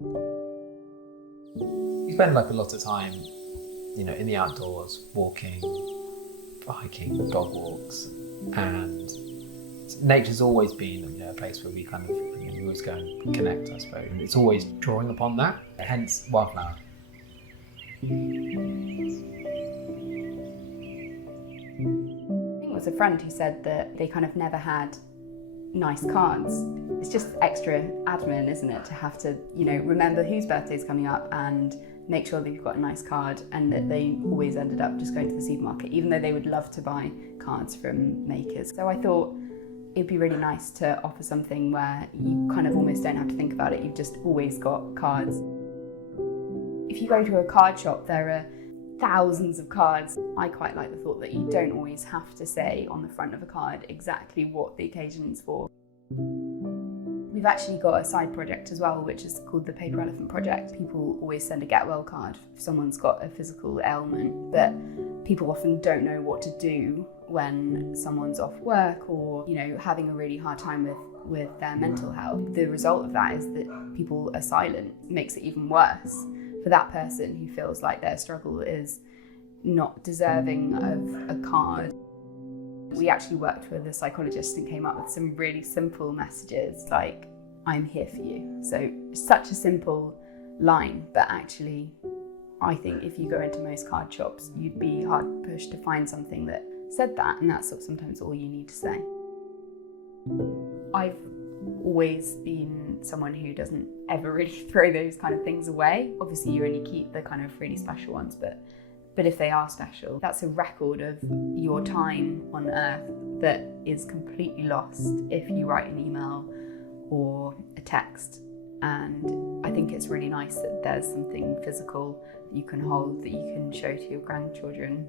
You spend like a lot of time, in the outdoors, walking, hiking, dog walks, and nature's always been a place where we kind of we always go and connect, I suppose, and it's always drawing upon that. Hence, Wildflower. I think it was a friend who said that they kind of never had nice cards. It's just extra admin, isn't it, to have to, remember whose birthday's coming up and make sure that you've got a nice card, and that they always ended up just going to the supermarket, even though they would love to buy cards from makers. So I thought it'd be really nice to offer something where you kind of almost don't have to think about it, you've just always got cards. If you go to a card shop, there are thousands of cards. I quite like the thought that you don't always have to say on the front of a card exactly what the occasion is for. We've actually got a side project as well, which is called the Paper Elephant Project. People always send a get well card if someone's got a physical ailment, but people often don't know what to do when someone's off work or, having a really hard time with their mental health. The result of that is that people are silent. It makes it even worse for that person who feels like their struggle is not deserving of a card. We actually worked with a psychologist and came up with some really simple messages like, I'm here for you. So such a simple line, but actually I think if you go into most card shops, you'd be hard pushed to find something that said that, and that's sometimes all you need to say. I've always been someone who doesn't ever really throw those kind of things away. Obviously you only keep the kind of really special ones, but if they are special, that's a record of your time on earth that is completely lost if you write an email or a text. And I think it's really nice that there's something physical that you can hold, that you can show to your grandchildren.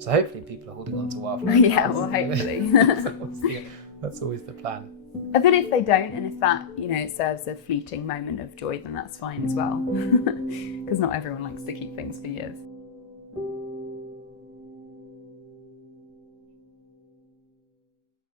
So hopefully people are holding on to Wildflower. Yeah, well, hopefully. That's always the plan. But if they don't, and if that, serves a fleeting moment of joy, then that's fine as well. Because not everyone likes to keep things for years.